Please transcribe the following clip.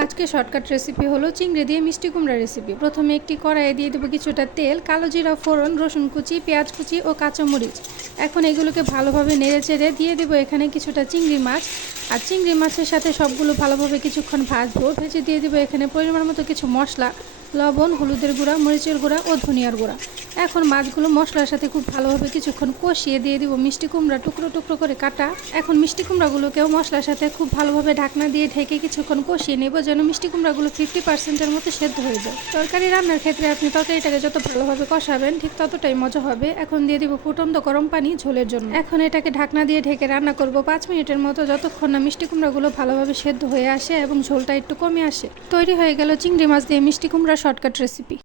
আজকে shortcut recipe হলো চিংড়ি দিয়ে মিষ্টি কুমড়া রেসিপি। প্রথমে একটি কড়াইয়ে দিয়ে দেবো কিছুটা তেল, কালো জিরা ফোড়ন, রসুন কুচি, পেঁয়াজ কুচি ও কাঁচামরিচ। এখন এগুলোকে ভালোভাবে নেড়ে চেড়ে দিয়ে দেবো এখানে কিছুটা চিংড়ি মাছ। আর চিংড়ি মাছের সাথে সবগুলো ভালোভাবে কিছুক্ষণ ভাজবো। ভেজে দিয়ে দেবো এখানে পরিমাণ মতো কিছু মশলা, লবণ, হলুদের গুঁড়া, মরিচের গুঁড়া ও ধনিয়ার গুঁড়া। এখন মাছগুলো মশলার সাথে খুব ভালোভাবে কিছুক্ষণ কষিয়ে দিয়ে দিব মিষ্টি কুমড়া টুকরো টুকরো করে কাটা। এখন মিষ্টি কুমড়াগুলোকেও মশলার সাথে খুব ভালোভাবে ঢাকনা দিয়ে ঢেকে কিছুক্ষণ কষিয়ে নেব, যেন মিষ্টি কুমড়াগুলো 50%-এর মতো সেদ্ধ হয়ে যায়। তরকারি রান্নার ক্ষেত্রে আপনি তরকারিটাকে যত ভালোভাবে কষাবেন ঠিক ততটাই মজা হবে। এখন দিয়ে দিব ফুটন্ত গরম পানি ঝোলের জন্য। এখন এটাকে ঢাকনা দিয়ে ঢেকে রান্না করব 5 মিনিটের মতো, যতক্ষণ না মিষ্টি কুমড়াগুলো ভালোভাবে সেদ্ধ হয়ে আসে এবং ঝোলটা একটু কমে আসে। তৈরি হয়ে গেল চিংড়ি মাছ দিয়ে মিষ্টি কুমড়া শর্টকাট রেসিপি।